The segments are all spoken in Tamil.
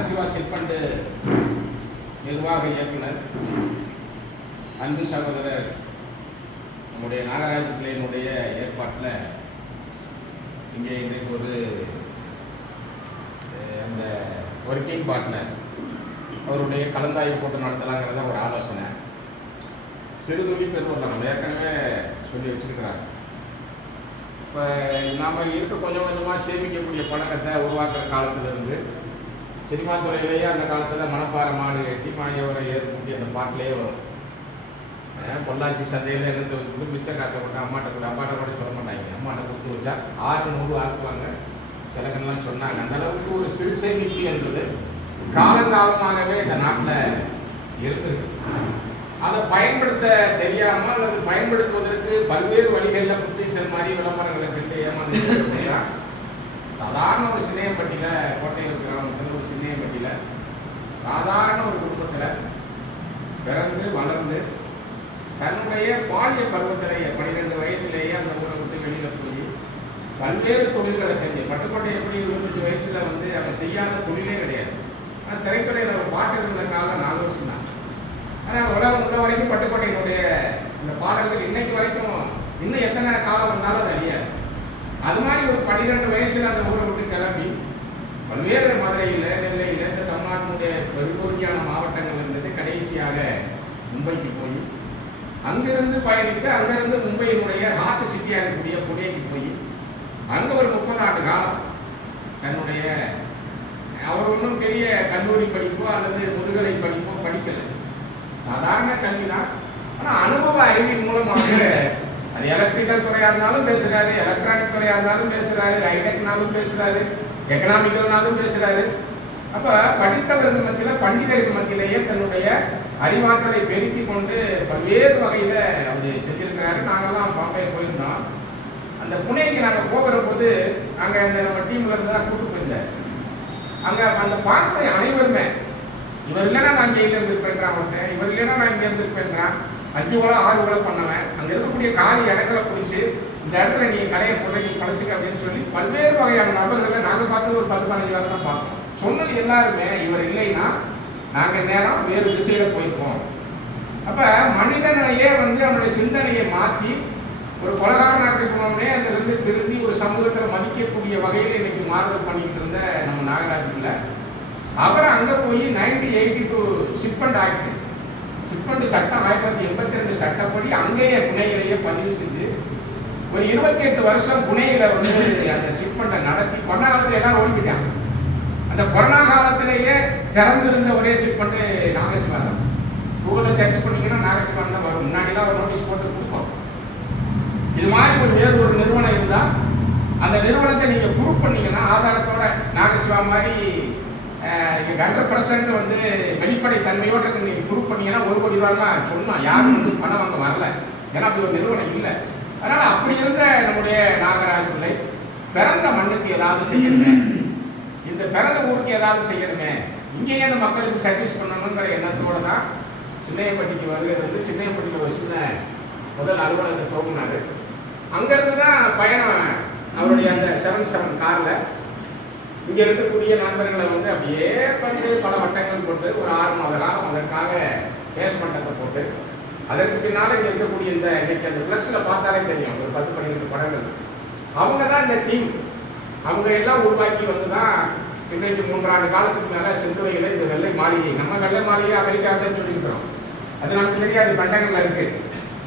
நாகசிவா சிற்பண்டு நிர்வாக இயக்குனர் அன்பு சகோதரர் நம்முடைய நாகராஜ பிள்ளையினுடைய ஏற்பாட்டில் இங்கே இன்றைக்கு ஒரு அந்த ஒர்க்கிங் பார்ட்னர் அவருடைய கலந்தாய்வு கூட்டம் நடத்தலாங்கிறத ஒரு ஆலோசனை. சிறுதுளி பெருவரலாம் நம்ம ஏற்கனவே சொல்லி வச்சுருக்கிறாங்க. இப்போ நாம் இருக்க கொஞ்சம் கொஞ்சமாக சேமிக்கக்கூடிய பழக்கத்தை உருவாக்குற காலத்திலிருந்து சினிமா துறையிலேயே அந்த காலத்தில் மணப்பாறை மாடு கட்டி மாயவரை ஏற்பூட்டி அந்த பாட்டிலேயே வரும். பொள்ளாச்சி சந்தையில் இருந்து வந்து மிச்ச காசை போட்டு அம்மாட்ட கூட சொல்ல மாட்டாங்க. அம்மாட்ட கொடுத்து வச்சா 600 ஆக்குவாங்க சிலக்கெல்லாம் சொன்னாங்க. அந்த அளவுக்கு ஒரு சிறு சேமிப்பு என்பது காலங்காலமாகவே இந்த நாட்டில் இருந்திருக்கு. அதை பயன்படுத்த தெரியாமல் அல்லது பயன்படுத்துவதற்கு பல்வேறு வழிகளில் குட்டீசல் மாதிரி விளம்பரங்களை கிட்ட ஏமாந்து சாதாரண ஒரு சின்னையம்பட்டியில் கோட்டையூர் கிராமத்தில் ஒரு சின்னையம்பட்டியில் சாதாரண ஒரு குடும்பத்தில் பிறந்து வளர்ந்து தன்னுடைய பாலிய பருவத்திலேயே 12 வயசுலேயே அந்த ஊரை விட்டு வெளியில் போய் பல்வேறு தொழில்களை செஞ்சு பட்டுக்கோட்டை எப்படி 25 வயசில் வந்து அவன் செய்யாத தொழிலே கிடையாது. ஆனால் திரைத்துறையில் ஒரு பாட்டு இருந்த காலம் 4 வருஷம் தான். ஆனால் உலகம் உள்ள வரைக்கும் பட்டுக்கோட்டையினுடைய இந்த பாடல்கள் இன்னைக்கு வரைக்கும் இன்னும் எத்தனை காலம் வந்தாலும் அது அறியாது. அது மாதிரி ஒரு 12 வயசில் அந்த ஊரை விட்டு கிளம்பி பல்வேறு மதுரையில் நெல்லையில் இந்த தமிழ்நாட்டினுடைய பெரும்பகுதியான மாவட்டங்கள் இருந்தது. கடைசியாக மும்பைக்கு போய் அங்கிருந்து பயணித்து அங்கிருந்து மும்பையினுடைய ஹார்ட் சிட்டியாக இருக்கக்கூடிய புனேக்கு போய் அங்கே ஒரு 30 ஆண்டு காலம் தன்னுடைய அவர் ஒன்றும் பெரிய கல்லூரி படிப்போ அல்லது முதுகலை படிப்போ படிக்கலை. சாதாரண கல்வி தான். ஆனால் அனுபவ அறிவின் மூலமாக அது எலக்ட்ரிக்கல் துறையாக இருந்தாலும் பேசுகிறாரு, எலக்ட்ரானிக் துறையாக இருந்தாலும் பேசுகிறாரு, ஹைடெக்னாலும் பேசுகிறாரு, எக்கனாமிக்கல்னாலும் பேசுகிறாரு. அப்போ படித்தவர்கள் மத்தியில் பண்டிதர்கள் மத்தியிலேயே தன்னுடைய அறிவாற்றலை பெருக்கி கொண்டு பல்வேறு வகையில் அவர் செஞ்சிருக்கிறாரு. நாங்கள்லாம் பாம்பே போயிருந்தோம். அந்த புனேக்கு நாங்கள் போகிற போது அங்கே இந்த நம்ம டீமில் இருந்து தான் கூப்பிட்டு போயிருந்தார். அங்கே அந்த பார்க்குற அனைவருமே இவர் இல்லைன்னா நான் இங்கே இருந்திருப்பேன்றான் ஒருத்தன், இவர் இல்லைன்னா நான் இங்கே இருந்திருப்பேன்றான். 5 கூட 6 கூட பண்ணுவேன். அங்கே இருக்கக்கூடிய காலி இடங்களை பிடிச்சி இந்த இடத்துல நீ கடையை போட்டு நீ படைச்சிக்க அப்படின்னு சொல்லி பல்வேறு வகையான நபர்களை நாங்கள் பார்த்தது ஒரு 10-15 வாரம் தான் பார்த்தோம். சொன்னது எல்லாருமே இவர் இல்லைன்னா நாங்கள் நேரம் வேறு திசையில் போயிருப்போம். அப்போ மனிதனையே வந்து அவனுடைய சிந்தனையை மாற்றி ஒரு கொலகாரனாக இருக்கணும்னே அதிலிருந்து திருந்தி ஒரு சமூகத்தில் மதிக்கக்கூடிய வகையில் இன்னைக்கு மாறுதல் பண்ணிக்கிட்டு இருந்த நம்ம நாகராஜில் அப்புறம் அங்கே போய் 1982 சிப்பண்ட் ஆக்ட் சிப்பண்டு சட்டம் 1982 சட்டப்படி அங்கேயே புனேயிலேயே பதிவு செஞ்சு ஒரு 28 வருஷம் புனேயில வந்து அந்த சிப்பண்டை நடத்தி கொரோனா காலத்தில் எல்லாம் ஓடிவிட்டாங்க. அந்த கொரோனா காலத்திலேயே திறந்திருந்த ஒரே சிப்பண்டு நாகசிவா தான். கூகுளில் சர்ச் பண்ணிங்கன்னா நாகசிவான் தான் வரும். முன்னாடிலாம் ஒரு நோட்டீஸ் போட்டு கொடுப்போம். இது மாதிரி ஒரு வேறு ஒரு நிறுவனம் இருந்தால் அந்த நிறுவனத்தை நீங்கள் ப்ரூவ் பண்ணீங்கன்னா ஆதாரத்தோட நாகசிவா மாதிரி 100% வந்து வெளிப்படை தன்மையோடு இருக்கு நீங்கள் ப்ரூவ் பண்ணீங்கன்னா 1 கோடி ரூபாய்லாம் சொன்னோம். யாரும் வந்து பணம் வாங்க வரல. ஏன்னா அப்படி ஒரு நிறுவனம் இல்லை. அதனால் அப்படி இருந்த நம்முடைய நாகராஜ பிள்ளை பிறந்த மண்ணுக்கு ஏதாவது செய்யணுமே, இந்த பிறந்த ஊருக்கு ஏதாவது செய்யணுமே, இங்கேயே அந்த மக்களுக்கு சர்வீஸ் பண்ணணுங்கிற எண்ணத்தோடு தான் சின்னையம்பட்டிக்கு வருகிறது. வந்து சின்னையம்பட்டியில் ஒரு சின்ன முதல் அலுவலகத்தை துவங்கினார். அங்கேருந்து தான் பயணம் அவருடைய அந்த 77 காரில் இங்கே இருக்கக்கூடிய நண்பர்களை வந்து அப்படியே பண்ணி பல வட்டங்கள் போட்டு ஒரு 6 மாத காலம் அதற்காக பேஸ்மெண்ட்டத்தை போட்டு அதற்கு பின்னால் இங்கே இருக்கக்கூடிய இந்த இன்னைக்கு அந்த ஃப்ளெக்ஸில் பார்த்தாலே தெரியும் ஒரு 10-12 படங்கள். அவங்க தான் இந்த டீம். அவங்க எல்லாம் உருவாக்கி வந்து தான் இன்றைக்கு 3 ஆண்டு காலத்துக்கு மேலே செந்துறையில் இந்த வெள்ளை மாளிகை, நம்ம வெள்ளை மாளிகை அமெரிக்காவுன்னு சொல்லியிருக்கிறோம். அது நமக்கு தெரியாது, பெண்டகனில் இருக்குது.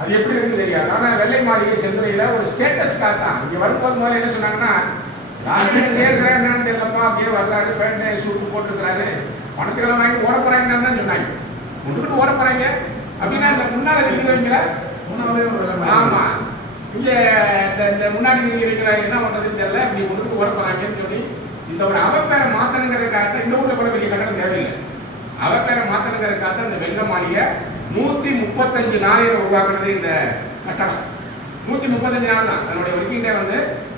அது எப்படி இருக்குன்னு தெரியாது. ஆனால் வெள்ளை மாளிகை செந்துறையில் ஒரு ஸ்டேட்டஸ்க்காக தான். இங்கே வரும்போது முதல்ல என்ன சொன்னாங்கன்னா, யாருமே கேட்குறேன் என்னன்னு தெரியலப்பா, அப்படியே வர்றாரு, பேண்டை சூட்டு போட்டுருக்கிறாரு, பணத்துக்கெல்லாம் வாங்கி ஓட போகிறாங்கன்னு தான் சொன்னாங்க. முன்னுக்கிட்டு ஓட போகிறாங்க அப்படின்னா இந்த முன்னால் இருக்கிறவங்கள ஆமாம் இங்கே இந்த முன்னாடி இருக்கிற என்ன பண்ணுறதுன்னு தெரியல, இப்படி முன்னுக்கு ஓட போகிறாங்கன்னு சொல்லி இந்த ஒரு அவப்பேரை மாற்றணுங்கிறதுக்காக இந்த ஊரில் கூட பெரிய கட்டணம் தேவையில்லை. அவப்பேரை மாற்றணுங்கிறதுக்காக இந்த வெள்ள மாளிகை 135 நாளையில் உருவாக்குறது. இந்த கட்டடம் 135 நாள் தான். அதனுடைய ஒர்க்கிங் டே வந்து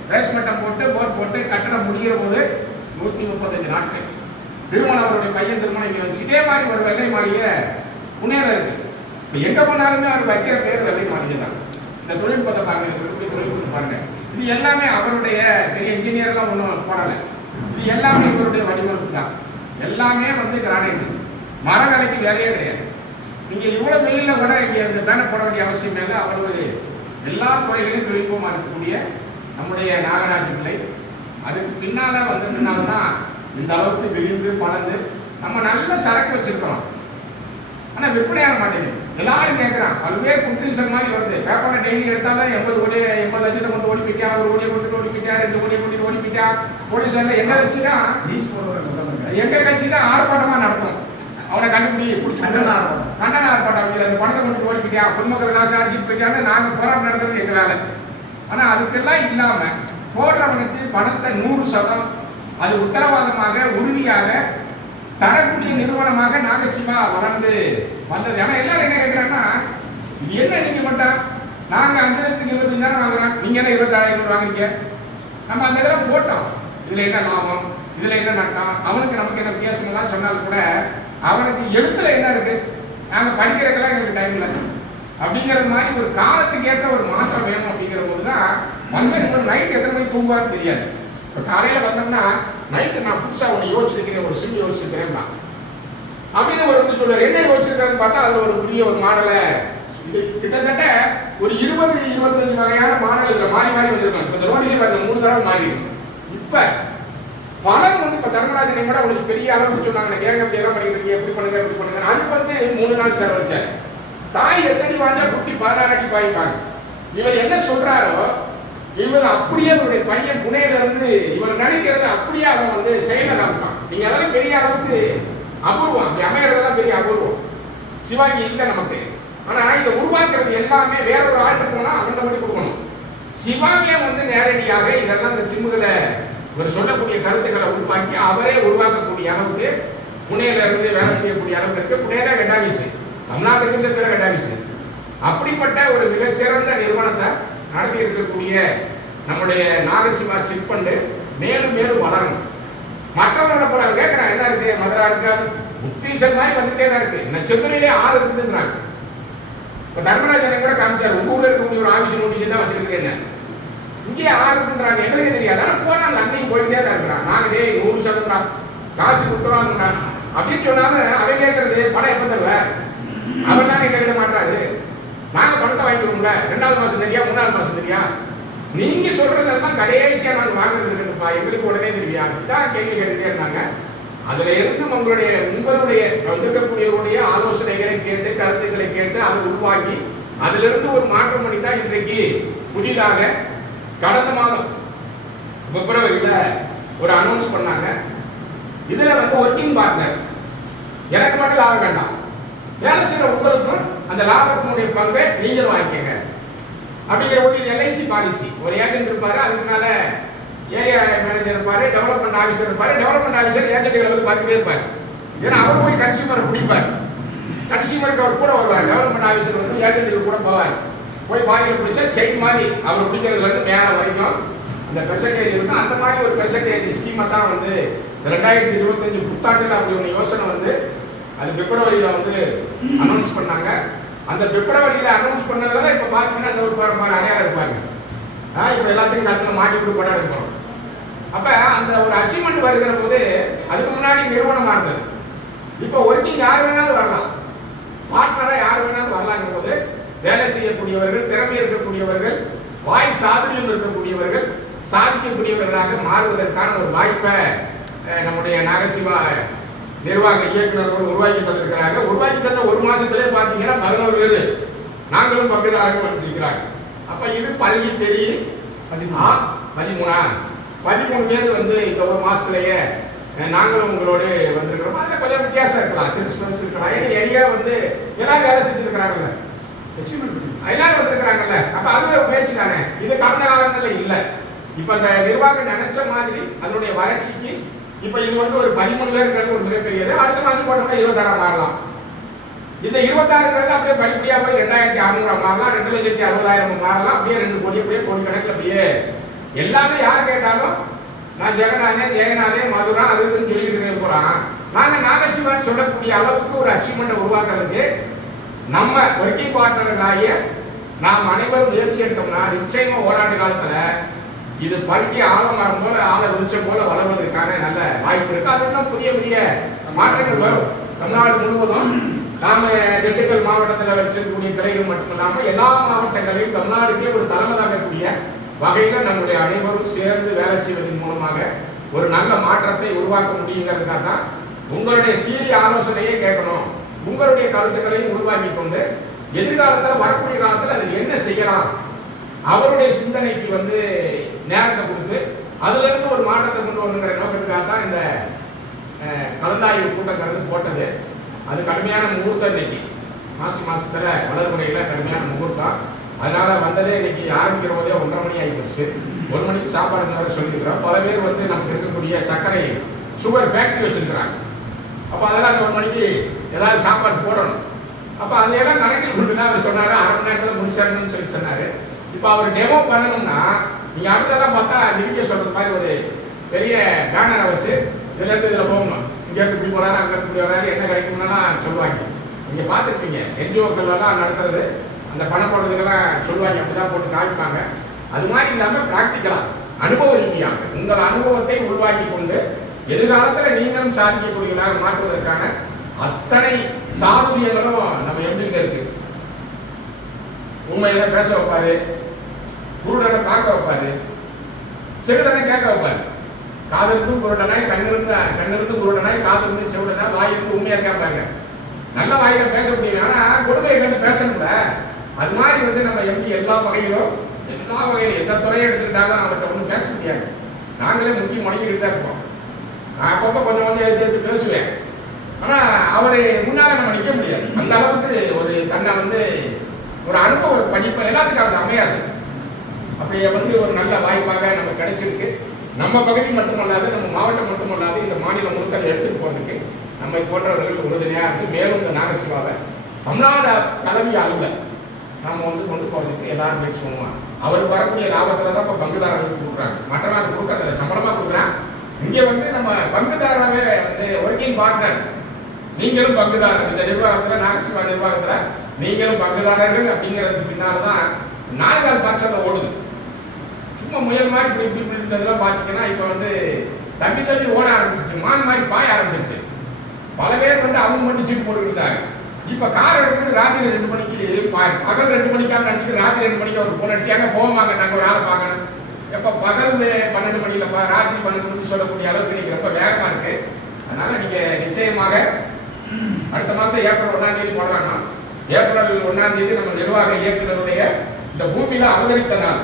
பேஸ்மெண்ட்டை போட்டு போர் போட்டு கட்டடம் முடிகிற போது 135 நாட்கள். திருமணம் அவருடைய பையன் திருமணம் இங்கே வச்சு இதே மாதிரி ஒரு வெள்ளை மாளிகை புனேல இருக்கு. இப்போ எங்கே போனாலுமே அவர் வைக்கிற பேர் வெள்ளை மாளிகை தான். இந்த தொழில்நுட்பத்தை பாருங்க, இந்த தொழில்நுட்பத்தை பாருங்க. இது எல்லாமே அவருடைய பெரிய இன்ஜினியர்லாம் ஒன்றும் போடலை. இது எல்லாமே இவருடைய வடிவமைப்பு தான். எல்லாமே வந்து கிரானைட். மரக்கலைக்கு வேலையே கிடையாது. நீங்கள் இவ்வளோ வெயிலில் கூட இங்கே இந்த பேனர் போட வேண்டிய அவசியம் இல்லை. அவ்வளவு எல்லா துறைகளையும் தொழில்நுட்பமாக இருக்கக்கூடிய நம்முடைய நாகராஜ பிள்ளை அதுக்கு பின்னால் வந்ததுனால தான் இந்த அளவுக்கு விரிந்து பலந்து நம்ம நல்ல சரக்கு வச்சுருக்கிறோம். ஆனால் விற்பனையாக மாட்டேங்குது. எல்லாரும் கேட்குறான். பல்வேறு குற்றீசல் மாதிரி வருது. பேப்பரில் டெய்லி எடுத்தாலும் 80 லட்சத்தை கொண்டு ஓடி போயிட்டா, 1 கோடியை கொண்டு ஓடி போயிட்டா, 2 கோடியை கொண்டு ஓடி போயிட்டா. போலீஸ் எங்கள் கட்சி தான் எங்கள் கட்சி தான் ஆர்ப்பாட்டமாக நடத்தும். அவனை கண்டுபிடி பிடிச்சி கண்டன ஆர்ப்பாட்டம். இதில் அந்த பணத்தை கொண்டு ஓடி போயிட்டா, பொதுமக்கள் காசு அடிச்சுட்டு போயிட்டான்னு நாங்கள் போராட்டம் நடத்துறது எங்கள் வேலை. ஆனால் அதுக்கெல்லாம் இல்லாமல் போடுறவனுக்கு பணத்தை 100% அது உத்தரவாதமாக உறுதியாக தரக்கூடிய நிறுவனமாக நாகசிவா வளர்ந்து வந்தது. ஆனால் எல்லாரும் என்ன கேட்குறாங்கன்னா, என்ன நீங்கள் மட்டும் நாங்கள் 5,25,000 வாங்குறோம், நீங்கள் என்ன 26,000 வாங்குறீங்க? நம்ம அந்த இதெல்லாம் போட்டோம். இதில் என்ன லாபம், இதில் என்ன நட்டம், அவனுக்கு நமக்கு என்ன வித்தியாசங்கள்லாம் சொன்னால் கூட அவனுக்கு எழுத்துல என்ன இருக்கு, நாங்கள் படிக்கிறதுக்கெல்லாம் எங்களுக்கு டைம் இல்லை அப்படிங்கிற மாதிரி ஒரு காலத்துக்கு ஏற்ற ஒரு மாற்றம் வேணும். அப்படிங்கிற போது தான் வந்து நைட்டு எத்தனை மணிக்கு தூங்குவான்னு தெரியாது. இப்போ காலையில் வந்தோம்னா நைட்டு நான் புதுசாக ஒன்று யோசிச்சிருக்கிறேன், ஒரு சிம் யோசிச்சிருக்கிறேன் தான் அப்படின்னு ஒரு வந்து சொல்லுவார். என்ன யோசிச்சிருக்காருன்னு பார்த்தா அதில் ஒரு புதிய ஒரு மாடலை கிட்டத்தட்ட ஒரு 20-25 வகையான மாடல் இதில் மாறி மாறி வந்திருக்காங்க. இப்போ இந்த ரோடிஸில் அந்த 3 தடவை மாறி இருக்கும். இப்போ பலர் வந்து இப்போ தர்மராஜனை கூட ஒரு பெரிய அளவுக்கு சொன்னாங்க, கேங்க அப்படி எல்லாம் பண்ணிக்கிறீங்க, எப்படி பண்ணுங்க எப்படி பண்ணுங்க. அதுக்கு வந்து 3 நாள் செலவழிச்சார். தாய் 8 அடி வாங்க, குட்டி 16 அடி பாய்ப்பாங்க. இவர் என்ன சொல்றாரோ இவர் அப்படியே அவருடைய பையன் புனேல இருந்து இவர் நினைக்கிறது அப்படியே அவன் வந்து செயல காமிப்பான். நீங்க அதெல்லாம் பெரிய அளவுக்கு அபூர்வம், அப்படி அமையறதெல்லாம் பெரிய அபூர்வம். சிவாஜி இல்லை நமக்கு. ஆனா இதை உருவாக்குறது எல்லாமே வேற ஒரு ஆள்கிட்ட போனா அவங்க பண்ணி கொடுக்கணும். சிவாஜியை வந்து நேரடியாக இதெல்லாம் இந்த சிம்முகளை இவர் சொல்லக்கூடிய கருத்துக்களை உருவாக்கி அவரே உருவாக்கக்கூடிய அளவுக்கு புனேல இருந்து வேலை செய்யக்கூடிய அளவுக்கு இருக்கு. புனேல ஹெட் ஆபீஸ், தமிழ்நாட்டுக்கு சேர்க்கிற ஹெட் ஆபீஸ். அப்படிப்பட்ட ஒரு மிகச்சிறந்த நிறுவனத்தை நடத்தி இருக்கக்கூடிய நம்முடைய நாகசிவா சிற்பண்டு மேலும் மேலும் வளரணும். மற்றவர்களோட போல கேட்கிறேன், என்ன இருக்கு, மதுரா இருக்காது, உத்ரீசல் மாதிரி வந்துட்டே தான் இருக்கு. இந்த செந்துறையிலே 6 இருக்குதுன்றாங்க. இப்போ தர்மராஜனை கூட காமிச்சார், உங்க ஊர்ல இருக்கக்கூடிய ஒரு ஆபீஸ் நோட்டீஸ் தான் வச்சிருக்கிறேன், இங்கே 6 இருக்குன்றாங்க. எங்களுக்கு தெரியாது. ஆனால் போறாங்க, அங்கேயும் போயிட்டே தான் இருக்கிறான். நாங்கள் 100% காசு கொடுத்துருவாங்கண்ணா அப்படின்னு சொன்னாலும் அவன் கேட்கறது படம் எப்போ தருவேன், அவர் தான் எங்க கிட்ட மாட்டாரு. நாங்கள் பணத்தை வாங்கிக்கிறோம்ல, 2வது மாசம் தெரியா 3வது மாசம் தெரியா, நீங்க சொல்றதெல்லாம் கடைசியா நாங்கள் வாங்குறது இருக்குப்பா, எங்களுக்கு உடனே தெரியா, இதான் கேள்வி கேட்டுட்டே இருந்தாங்க. அதுல இருந்து உங்களுடைய வந்திருக்கக்கூடியவருடைய ஆலோசனைகளை கேட்டு கருத்துக்களை கேட்டு அதை உருவாக்கி அதிலிருந்து ஒரு மாற்றம் பண்ணி தான் இன்றைக்கு புதிதாக கடந்த மாதம் பிப்ரவரியில ஒரு அனௌன்ஸ் பண்ணாங்க. இதுல வந்து ஒர்க்கிங் பார்ட்னர் எனக்கு மட்டும் லாபம் வேண்டாம், வேலை செய்யற உங்களுக்கும் அந்த லாபத்தினுடைய பங்கை நீங்கள் வாங்கிக்கங்க அப்படிங்கிற போது எல்ஐசி பாலிசி. ஒரு ஏஜென்ட் இருப்பாரு, அதுக்கு மேல ஏரியா மேனேஜர் இருப்பாரு, டெவலப்மெண்ட் ஆஃபீஸர் இருப்பாரு. டெவலப்மெண்ட் ஆஃபீஸர் ஏஜென்ட்களை வந்து பார்த்துட்டே இருப்பாரு. ஏன்னா அவர் போய் கன்சியூமரை பிடிப்பார், கன்சியூமருக்கு அவர் கூட வருவார். டெவலப்மெண்ட் ஆஃபீஸர் வந்து ஏஜென்ட்டுக்கு கூட போவார். போய் பாடியில் பிடிச்சா செயின் மாதிரி அவர் பிடிக்கிறதுல இருந்து மேலே வரைக்கும் அந்த பெர்சன்டேஜ் இருக்கும். அந்த மாதிரி ஒரு பெர்சன்டேஜ் ஸ்கீமை தான் வந்து 2025 புத்தாண்டில் அப்படி ஒரு யோசனை வந்து அது பிப்ரவரியில வந்து அனௌன்ஸ் பண்ணாங்க. அந்த பிப்ரவரியில அனௌன்ஸ் பண்ணதுல தான் இப்போ பார்த்தீங்கன்னா அந்த ஒரு அடையாளம் இருப்பாங்க. இப்போ எல்லாத்தையும் கருத்தில் மாட்டி கொடுத்து படம் எடுக்கணும். அப்போ அந்த ஒரு அச்சீவ்மெண்ட் வருகிற போது அதுக்கு முன்னாடி நிறுவனமாக இருந்தது. இப்போ ஒர்க்கிங் யார் வேணாலும் வரலாம், பார்ட்னராக யார் வேணாலும் வரலாங்கிற போது வேலை செய்யக்கூடியவர்கள், திறமை இருக்கக்கூடியவர்கள், வாய் சாதுரியம் இருக்கக்கூடியவர்கள், சாதிக்கக்கூடியவர்களாக மாறுவதற்கான ஒரு வாய்ப்பை நம்முடைய நாகசிவா நிர்வாக இயக்குநர்கள் உருவாக்கி தந்திருக்கிறாங்க. உருவாக்கி தந்த 1 மாசத்திலே பார்த்தீங்கன்னா 11 பேர் நாங்களும் பங்குதாரர்கள் வந்திருக்கிறாங்க. அப்ப இது பள்ளி பெரிய 13 பேர் வந்து இந்த 1 மாசத்திலேயே நாங்களும் உங்களோடு வந்திருக்கிறோம். அதில் கொஞ்சம் வித்தியாசம் இருக்கலாம், சென்ஸ்மென்ஸ் இருக்கலாம். ஏன்னா ஏரியா வந்து எல்லாரும் வேலை செஞ்சுருக்கிறாங்கல்ல, எல்லாரும் வந்திருக்கிறாங்கல்ல. அப்ப அதுவே முயற்சி தானே. இது கடந்த காலங்களில் இல்லை. இப்ப அந்த நிர்வாகம் நினைச்ச மாதிரி அதனுடைய வளர்ச்சிக்கு இப்ப இது வந்து ஒரு 13 பேருங்கிறது ஒரு மிகப்பெரியது. அடுத்த மாசம் போட்டோம்னா 26 மாறலாம். இந்த 26 அப்படியே படிப்படியா போய் 2,600 மாறலாம், 2,60,000 மாறலாம், அப்படியே 2 கோடி, அப்படியே கோடி கணக்கில் அப்படியே எல்லாமே யார் கேட்டாலும் நான் ஜெகநாதே மதுரா அதுன்னு சொல்லிட்டு போறான். நாங்க நாகசிவான்னு சொல்லக்கூடிய அளவுக்கு ஒரு அச்சீவ்மெண்ட் உருவாக்குறதுக்கு நம்ம ஒர்க்கிங் பார்ட்னர்களாகிய நாம் அனைவரும் முயற்சி எடுத்தோம்னா நிச்சயமா ஓராண்டு காலத்துல இது பல்கி ஆழமாகும் போல ஆழ விருட்சம் போல வளர்வதற்கான நல்ல வாய்ப்பு இருக்கு. அதெல்லாம் புதிய புதிய மாற்றங்கள் வரும். தமிழ்நாடு முழுவதும் நாம திண்டுக்கல் மாவட்டத்தில் வச்சிருக்கக்கூடிய கிளைகள் மட்டுமில்லாமல் எல்லா மாவட்டங்களையும் தமிழ்நாடுக்கே ஒரு தலைமை தாங்கக்கூடிய வகையில நம்முடைய அனைவரும் சேர்ந்து வேலை செய்வதன் மூலமாக ஒரு நல்ல மாற்றத்தை உருவாக்க முடியுங்கிறதுக்காக தான் உங்களுடைய சீரிய ஆலோசனையை கேட்கணும். உங்களுடைய கருத்துக்களையும் உருவாக்கி கொண்டு எதிர்காலத்தில் வரக்கூடிய காலத்தில் அதுக்கு என்ன செய்யலாம், அவருடைய சிந்தனைக்கு நேரத்தை கொடுத்து அதுல இருந்து ஒரு மாற்றத்தை கொண்டு வரணுங்கிற நோக்கத்துக்காக தான் இந்த கலந்தாய்வு கூட்டங்கிறது போட்டது. அது கடுமையான முகூர்த்தம். இன்னைக்கு மாசத்துல வளர்முறையில கடுமையான முகூர்த்தம். அதனால வந்ததே இன்னைக்கு ஆரம்பிக்கிற போதே 1:30 மணி ஆகிப்போச்சு. 1 மணிக்கு சாப்பாடு வேற சொல்லியிருக்கிறோம். பல பேர் நமக்கு இருக்கக்கூடிய சர்க்கரை சுகர் ஃபேக்டரி வச்சிருக்கிறாங்க. அப்போ அதெல்லாம் அந்த 1 மணிக்கு ஏதாவது சாப்பாடு போடணும். அப்போ அதையெல்லாம் கணக்கில் கொண்டு தான் அவர் சொன்னார். 1/2 மணி நேரத்தில் முடிச்சாருன்னு சொல்லி சொன்னார். இப்போ அவர் டெமோ பண்ணணும்னா நீங்கள் அடுத்ததெல்லாம் பார்த்தா வீடியோ சொல்கிறது மாதிரி ஒரு பெரிய பேனரை வச்சு இதுலேருந்து இதில் போகணும். இங்கேருந்து இப்படி போகிறாரு, அங்கேருந்து இப்படி வராது, என்ன கிடைக்கும்னா சொல்லுவாங்க. நீங்கள் பார்த்துருப்பீங்க என்ஜிஓக்கள்லாம் நடத்துறது, அந்த பணம் போடுறதுக்கெல்லாம் சொல்லுவாங்க, அப்படி தான் போட்டு காமிப்பாங்க. அது மாதிரி இல்லாமல் ப்ராக்டிக்கலாக அனுபவ ரீதியாக உங்கள் அனுபவத்தை உருவாக்கி கொண்டு எதிர்காலத்தில் நீங்களும் சாதிக்கக்கூடியவர்களாக மாற்றுவதற்கான அத்தனை சாதுரியங்களும் நம்ம எம்பிங்க இருக்கு. உண்மையில பேச வைப்பாரு, குருடனை பார்க்க வைப்பாரு, செவிடனை கேட்க வைப்பாரு. காதிருந்தும் குருடனாய், கண்ணிருந்து குருடனாய், காதிருந்து செவிடனாய், வாயிருந்து உண்மையா கேட்பாங்க. நல்ல வாயில பேச முடியும், ஆனா கொடுமையை கண்டு பேசணும்ல. அது மாதிரி நம்ம எம்பி எல்லா வகையிலும் எந்த துறையை எடுத்துக்கிட்டாலும் அவர்கிட்ட ஒன்றும் பேச முடியாது. நாங்களே முக்கிய முடங்கிட்டு தான் இருப்போம். நான் அப்பப்போ கொஞ்சம் எடுத்து பேசுவேன். ஆனா அவரு முன்னால நம்ம நிற்க முடியாது. அந்த அளவுக்கு ஒரு தன்னை ஒரு அனுபவ படிப்பு எல்லாத்துக்கும் அது அமையாது. அப்படியே ஒரு நல்ல வாய்ப்பாக நமக்கு கிடைச்சிருக்கு. நம்ம பகுதி மட்டுமல்லாது, நம்ம மாவட்டம் மட்டுமல்லாது, இந்த மாநிலம் முழுக்க அதை எடுத்துட்டு போறதுக்கு நம்மை போன்றவர்கள் உறுதுணையாக இருந்து மேலும் இந்த நாகசிவாவை தமிழ்நாடு தலைமை அலுவலர் நம்ம கொண்டு போறதுக்கு எல்லாரும் முயற்சி பண்ணுவோம். அவர் வரக்கூடிய லாபத்துல தான் இப்போ பங்குதாரர்களுக்கு கொடுக்குறாங்க. மற்ற நாள் கொடுக்கறதில்ல, சம்பளமா கொடுக்குறான். இங்கே நம்ம பங்குதாரராகவே ஒர்க்கிங் பார்ட்னர், நீங்களும் பங்குதாரர். இந்த நிர்வாகத்தில், நாகசிவா நிர்வாகத்தில் நீங்களும் பங்குதாரர்கள் அப்படிங்கிறதுக்கு பின்னால்தான் 4 கால் பாய்ச்சல ஓடுது. சும்மா முயல் மாதிரி இப்படி இப்படி இருந்ததெல்லாம் பார்த்தீங்கன்னா இப்போ தம்பி ஓட ஆரம்பிச்சிருச்சு, மான் மாதிரி பாய ஆரம்பிச்சிருச்சு. பல பேர் அவங்க மட்டும் சீட்டு போட்டு இருந்தாங்க. இப்போ கார் எடுத்துட்டு ராத்திரி 2 மணிக்கு, பகல் 2 மணிக்காக நினச்சிட்டு ராத்திரி 2 மணிக்கு ஒரு போன் அடிச்சாங்க. போவாங்க, நாங்கள் ஒரு ஆளை பார்க்கணும். எப்போ பகல் 12 மணியிலப்பா, ராத்திரி 12 மணிக்கு சொல்லக்கூடிய அளவுக்கு இன்னைக்கு ரொம்ப வேகமாக இருக்கு. அதனால நீங்கள் நிச்சயமாக அடுத்த மாதம் ஏப்ரல் 1ஆம் தேதி போடுறாங்கன்னா, ஏப்ரல் 1ஆம் தேதி நம்ம நிர்வாக இயக்குநருடைய இந்த பூமியில அவதரித்த நாள்.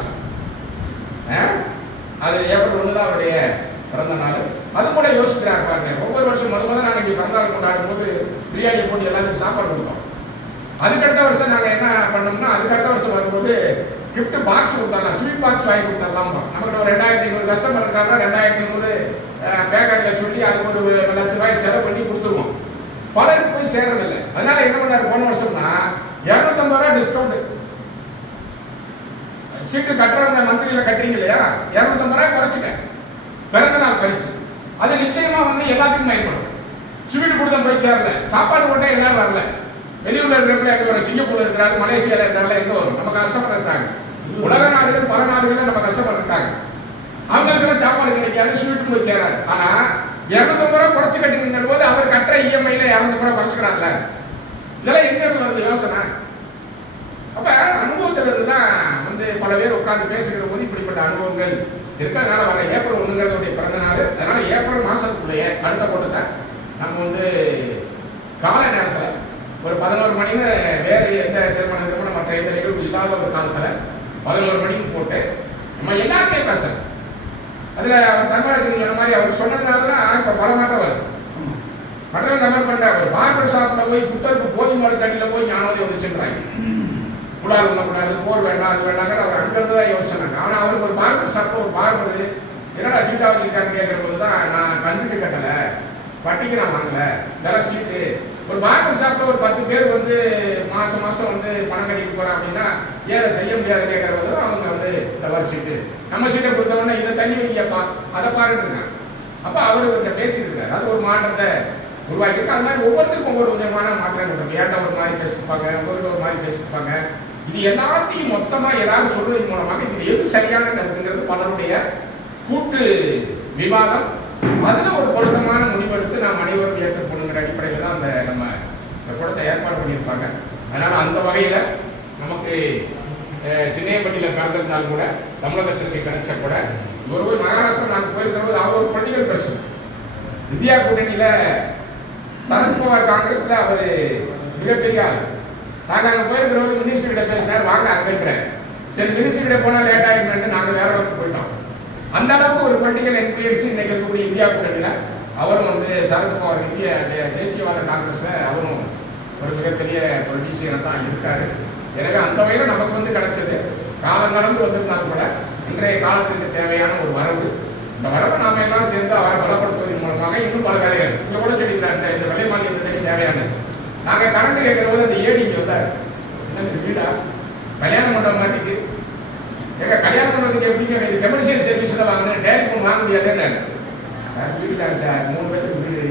அது ஏப்ரல் 1 தான் அவருடைய பிறந்த நாள். அது கூட யோசிக்கிறாங்க பாருங்க. ஒவ்வொரு வருஷம் முதல்ல நாங்கள் இங்கே பிறந்த நாள் கொண்டாடும் போது பிரியாணி போட்டு எல்லாத்துக்கும் சாப்பாடு கொடுத்தோம். அதுக்கடுத்த வருஷம் நாங்கள் என்ன பண்ணோம்னா, அதுக்கடுத்த வருஷம் வரும்போது கிஃப்ட் பாக்ஸ் கொடுத்தாங்க, ஸ்வீட் பாக்ஸ் வாங்கி கொடுத்துடலாம். நமக்கு ஒரு 2500 கஸ்டமர் இருக்காங்க, 2500 பேக்கரில் சொல்லி அதுக்கு ஒரு ₹1,00,000 செலவு பண்ணி கொடுத்துருவோம். பலருக்கு போய் சேர்றதில்லை. அதனால என்ன பண்ணாரு போன வருஷம்னா, ₹250 டிஸ்கவுண்ட். சீட்டு கட்டுறவங்க மந்திரியில கட்டுறீங்க இல்லையா, ₹250 குறைச்சுக்க. பிறந்த நாள் பரிசு அது நிச்சயமா எல்லாத்துக்கும் ஏற்படும். ஸ்வீட் கொடுத்த போய் சேரல, சாப்பாடு போட்டா எல்லாரும் வரல. வெளியூர்ல இருக்கிறவங்க எங்க வரும், சிங்கப்பூர்ல இருக்கிறாங்க, மலேசியால இருக்கிறாங்க, எங்க வரும்? நம்ம கஷ்டப்பட்டு இருக்காங்க. உலக நாடுகள் பல நாடுகளில் நம்ம கஷ்டப்பட்டு இருக்காங்க. அவங்களுக்கு சாப்பாடு கிடைக்காது, ஸ்வீட் போய் சேராது. ஆனா ₹250 குறைச்சு கட்டுங்கிற போது அவர் கட்டுற இஎம்ஐல ₹250 குறைச்சுக்கிறாங்கல்ல. இதெல்லாம் எங்க இருந்து வருது யோசனை? அப்ப அனுபவத்திலிருந்து தான் பல பேர் உட்கார்ந்து பேசுகிற போது இப்படிப்பட்ட அனுபவங்கள் இருக்கிறதுனால வர ஏப்ரல் 1 பிறந்த நாள். அதனால ஏப்ரல் மாசத்துக்குள்ளேயே அடுத்த கூட்டத்தை நம்ம கால நேரத்தில் ஒரு 11 மணின்னு வேற எந்த திருமணம் மற்ற எந்த நிகழ்வு இல்லாத ஒரு காலத்தில் 11 மணிக்கு போட்டு நம்ம எல்லாருமே பேசணும். அதுல அவர் தங்கராஜன் மாதிரி அவர் சொன்னதுனால தான் இப்ப பல மாற்றம் வருது. மற்றவங்க என்ன பண்றாங்க, ஒரு பார்பர் ஷாப்ல போய் புத்தருக்கு போதுமான தண்ணியில போய் ஞானோதயம் வந்துச்சுன்றாங்க. குடால் பண்ணக்கூடாது, போர் வேண்டாம், அது வேண்டாங்கிற அவர் அங்கிருந்து தான் யோசிச்சாங்க. ஆனால் அவருக்கு ஒரு பார்பர் ஷாப்ல ஒரு பார்பர் என்னடா சீட்டா வச்சிருக்கான்னு கேட்கற போது தான், நான் கஞ்சுக்கு கட்டலை, வட்டிக்கு நான் வாங்கல, இதெல்லாம் சீட்டு. ஒரு பார்பர் ஷாப்ல ஒரு 10 பேர் மாசம் பணம் கட்டிட்டு போறான் அப்படின்னா ஏன் அதை செய்ய முடியாது கேட்கற போது அவங்க இந்த வர சீட்டு, நம்ம சீட்டை கொடுத்தவொடனே இதை தண்ணி வைக்கப்பா, அதை பாருங்க. அப்ப அவர் பேசியிருக்காரு, அது ஒரு மாற்றத்தை உருவாக்கியிருக்கு. அது மாதிரி ஒவ்வொருத்தருக்கும் ஒவ்வொரு விதமான மாற்றங்கள் இருக்கு. ஏன்டா ஒரு மாதிரி பேசியிருப்பாங்க, ஒரு மாதிரி பேசியிருப்பாங்க. இது எல்லாத்தையும் மொத்தமா எல்லாரும் சொல்வதன் மூலமாக இது எது சரியான கருத்துங்கிறது பலருடைய கூட்டு விவாதம். அதுல ஒரு பொருத்தமான முடிவெடுத்து நாம் அனைவரும் ஏற்றுக்கொள்ளுங்கிற அடிப்படையில் தான் அந்த நம்ம இந்த கூட்டத்தை ஏற்பாடு பண்ணியிருப்பாங்க. அதனால அந்த வகையில நமக்கு சின்னையப்பட்டியில் பிறந்திருந்தால் கூட தமிழகத்திற்கு கிடைச்ச கூட ஒரு மகாராஷ்டிரா நாங்கள் போயிருக்கிறது அவர் ஒரு பொலிட்டிக்கல் பர்சன். இந்தியா கூட்டணியில சரத்பவார் காங்கிரஸ்ல அவர் மிகப்பெரிய ஆள். நாங்கள் அங்கே போயிருக்கிறவங்க மினிஸ்டர் கிட்ட பேசினார், வாங்க அங்கே இருக்கிறேன். சரி மினிஸ்டர் கிட்ட போனால் லேட் ஆகிட்டு நாங்கள் வேற ஒர்க்கு போயிட்டோம். அந்த அளவுக்கு ஒரு பொலிட்டிக்கல் இன்ஃப்ளூயன்ஸ் இன்னைக்கு இருக்கக்கூடிய இந்தியா கூட்டணியில் அவரும் சரத்பவார் இந்திய தேசியவாத காங்கிரஸ்ல அவரும் ஒரு மிகப்பெரிய பொலிட்டீஷியனாக தான் இருக்காரு. எனவே அந்த வகையில் நமக்கு கிடைச்சது. காலம் கடந்து வந்திருந்தாலும் கூட இன்றைய காலத்திற்கு தேவையான ஒரு வரவு. இந்த வரவை நாம எல்லாம் சேர்ந்து அவரை பலப்படுத்துவதன் மூலமாக இன்னும் பல வேலைகள் இங்க கூட சொல்லிக்கிறாங்க. இந்த வெள்ளை மாநிலத்துக்கு தேவையானது. நாங்கள் கரண்ட் கேட்கிற போது அந்த ஏடி இங்கே வந்தார். என்ன வீடா கல்யாணம் பண்ணுற மாதிரி எங்க கல்யாணம் பண்ணுறதுக்கு எப்படிங்க இது கமர்ஷியல் சர்வீஸில் வாங்கினேன், டைரக்ட் பண்ண வாங்க முடியாதுன்னு சார். வீடு தாங்க சார், 3 பேருக்கு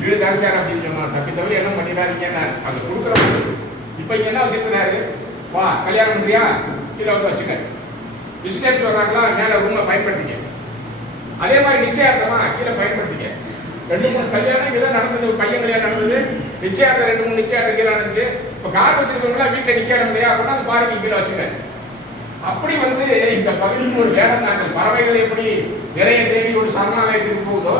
வீடு தாங்க சார் அப்படின்னு தப்பி தவிர என்ன பண்ணிடாதீங்கன்னா அவங்க கொடுக்குற. இப்போ இங்கே என்ன வச்சுருக்கிறாரு, வா கல்யாணம் பண்ணுறியா கீழே வந்து வச்சுக்க, விசிட்டர்ஸ் வர்றாங்களா மேலே ரூமை பயன்படுத்திக்க, அதே மாதிரி நிச்சயார்த்தமா கீழே பயன்படுத்திக்க. 2-3 கல்யாணம் இங்கே தான் நடந்தது. ஒரு பையன் கல்யாணம் நடந்தது, நிச்சயார்த்தம் 2-3 நிச்சயார்த்தம் கீழே நடந்துச்சு. இப்போ கார் வச்சிருக்கவங்களா வீட்டில் நிற்க இடம் இல்லையா அப்படின்னா அது பாருங்க கீழே வச்சுக்க. அப்படி இந்த பகுதிக்கு ஒரு வேடம் நாங்கள் பறவைகள் எப்படி நிறைய தேடி ஒரு சரணாலயத்துக்கு போகுதோ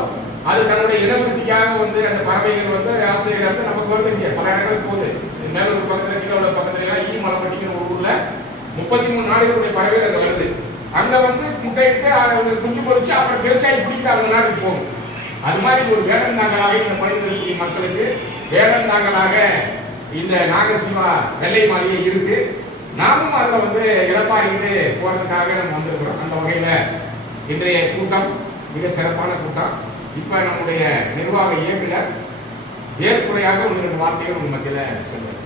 அது தன்னுடைய இனவிருத்திக்காக அந்த பறவைகள் ஆசிரியர்கள் நமக்கு வருது. இங்கே பல இடங்களுக்கு போகுது. மேலூர் பக்கத்தில் கீழே உள்ள பக்கத்துல மலைப்பட்டிக்கிற ஒரு ஊர்ல 33 நாடுகளுடைய பறவைகள் அங்கே வருது. அங்கே முட்டையிட்டு அவங்க குஞ்சு பொறிச்சு அப்புறம் பெருசாகி பிடிக்க அவங்க நாட்டுக்கு போகும். அது மாதிரி ஒரு வேடந்தாங்களாக இந்த மனிதர்களுடைய மக்களுக்கு வேடந்தாங்களாக இந்த நாகசிவா வெள்ளை மாளிகை இருக்கு. நாமும் அதில் இழப்பாகிட்டு போறதுக்காக நம்ம வந்திருக்கிறோம். அந்த வகையில் இன்றைய கூட்டம் மிக சிறப்பான கூட்டம். இப்போ நம்முடைய நிர்வாக இயக்குனர் ஏற்புரையாக 1-2 வார்த்தைகள் உங்கள் மத்தியில் சொல்லுங்கள்.